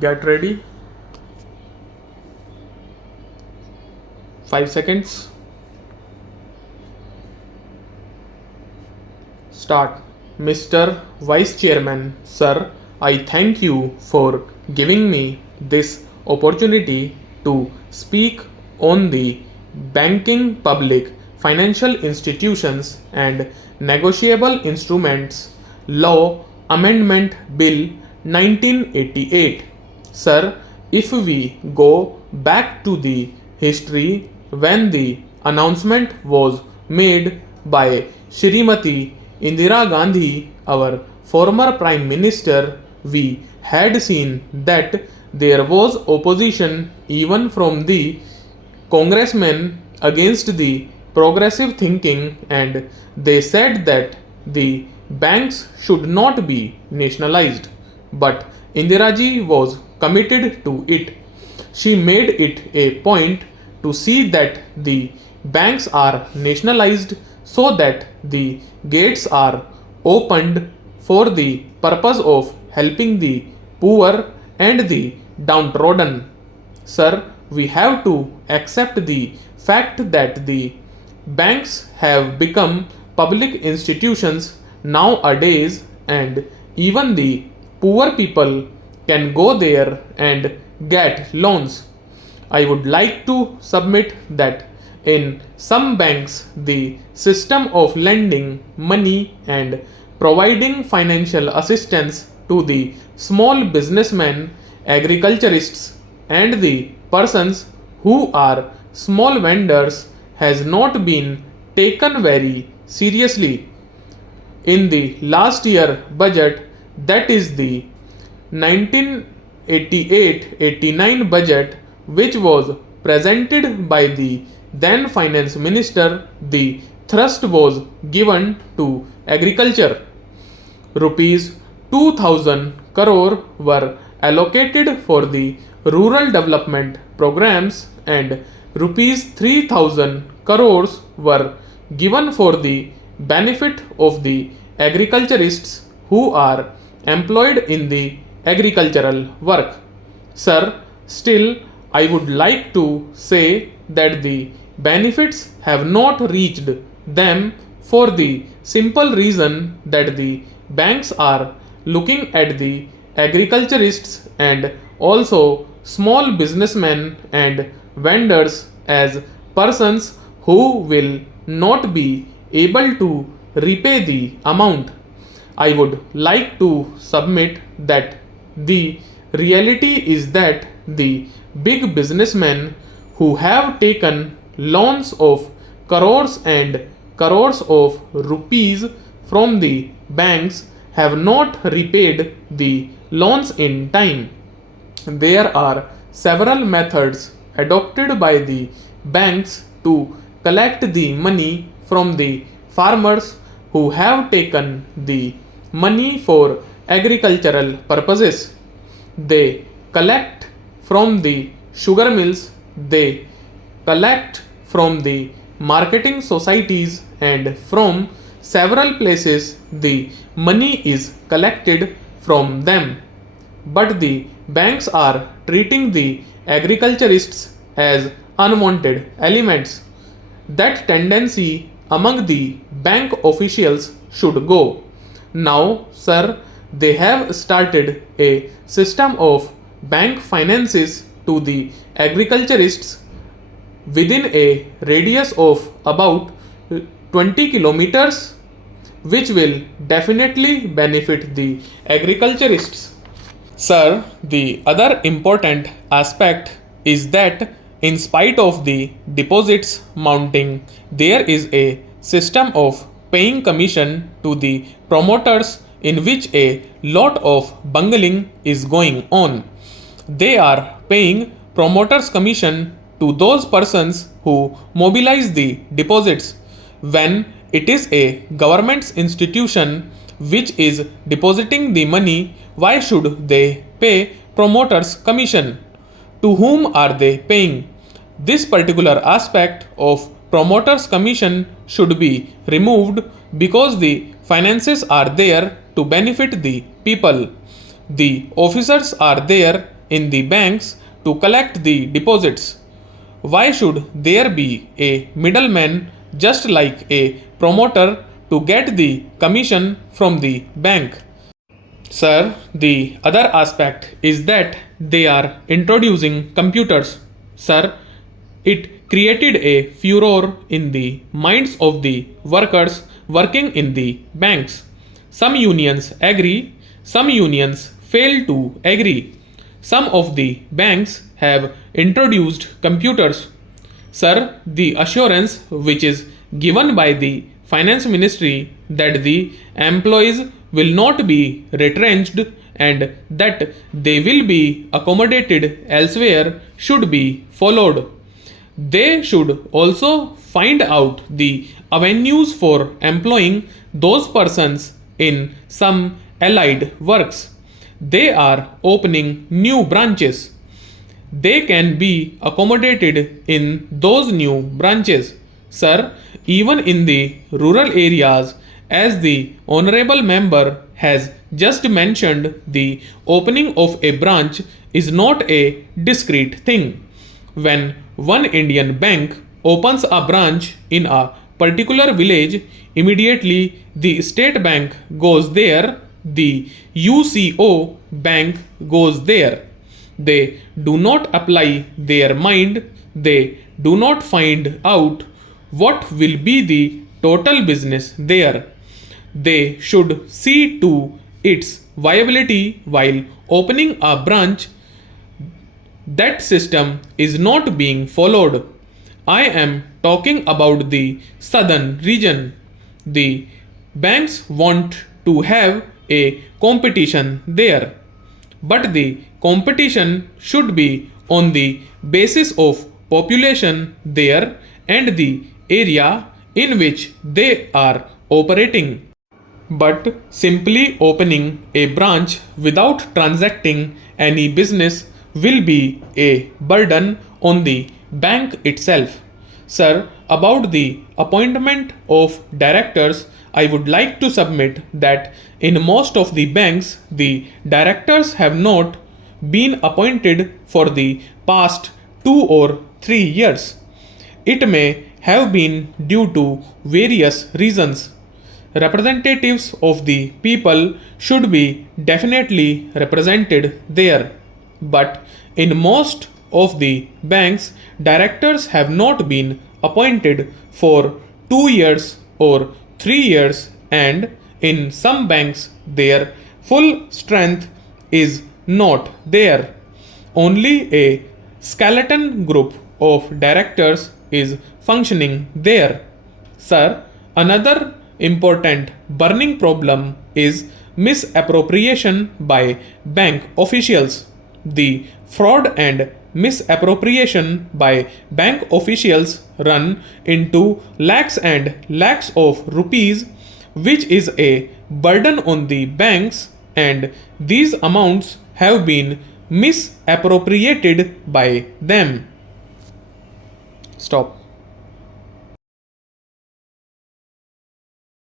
Get ready. 5 seconds. Start. Mr. Vice Chairman, sir, I thank you for giving me this opportunity to speak on the banking, public financial institutions and negotiable instruments law amendment bill 1988. Sir, if we go back to the history when the announcement was made by Shrimati Indira Gandhi, our former Prime Minister, we had seen that there was opposition even from the congressmen against the progressive thinking, and they said that the banks should not be nationalized. But Indiraji was committed to it. She made it a point to see that the banks are nationalized so that the gates are opened for the purpose of helping the poor and the downtrodden. Sir, we have to accept the fact that the banks have become public institutions nowadays, and even the poor people can go there and get loans. I would like to submit that in some banks, the system of lending money and providing financial assistance to the small businessmen, agriculturists, and the persons who are small vendors has not been taken very seriously. In the last year budget, that is the 1988-89 budget, which was presented by the then finance minister, the thrust was given to agriculture. Rupees 2000 crore were allocated for the rural development programs and rupees 3000 crores were given for the benefit of the agriculturists who are employed in the agricultural work. Sir, still I would like to say that the benefits have not reached them for the simple reason that the banks are looking at the agriculturists and also small businessmen and vendors as persons who will not be able to repay the amount. I would like to submit that the reality is that the big businessmen who have taken loans of crores and crores of rupees from the banks have not repaid the loans in time. There are several methods adopted by the banks to collect the money from the farmers who have taken the money for agricultural purposes. They collect from the sugar mills, they collect from the marketing societies, and from several places the money is collected from them. But the banks are treating the agriculturists as unwanted elements. That tendency among the bank officials should go. Now, sir, they have started a system of bank finances to the agriculturists within a radius of about 20 kilometers, which will definitely benefit the agriculturists. Sir, the other important aspect is that in spite of the deposits mounting, there is a system of paying commission to the promoters in which a lot of bungling is going on. They are paying promoters commission to those persons who mobilize the deposits. When it is a government's institution which is depositing the money, why should they pay promoters commission? To whom are they paying? This particular aspect of promoters commission should be removed because the finances are there to benefit the people. The officers are there in the banks to collect the deposits? Why should there be a middleman just like a promoter to get the commission from the bank? Sir, the other aspect is that they are introducing computers. Sir, it created a furor in the minds of the workers working in the banks. Some unions agree, some unions fail to agree. Some of the banks have introduced computers. Sir, the assurance which is given by the finance ministry that the employees will not be retrenched and that they will be accommodated elsewhere should be followed. They should also find out the avenues for employing those persons in some allied works. They are opening new branches. They can be accommodated in those new branches. Sir, even in the rural areas, as the honorable member has just mentioned, the opening of a branch is not a discrete thing. When one Indian bank opens a branch in a particular village, immediately the state bank goes there, the UCO bank goes there. They do not apply their mind, they do not find out what will be the total business there. They should see to its viability while opening a branch. That system is not being followed. I am talking about the southern region. The banks want to have a competition there, but the competition should be on the basis of population there and the area in which they are operating. But simply opening a branch without transacting any business will be a burden on the bank itself. Sir, about the appointment of directors, I would like to submit that in most of the banks, the directors have not been appointed for the past 2 or 3 years. It may have been due to various reasons. Representatives of the people should be definitely represented there. But in most of the banks, directors have not been appointed for 2 years or 3 years, and in some banks, their full strength is not there. Only a skeleton group of directors is functioning there. Sir, another important burning problem is misappropriation by bank officials. The fraud and misappropriation by bank officials run into lakhs and lakhs of rupees, which is a burden on the banks, and these amounts have been misappropriated by them. Stop.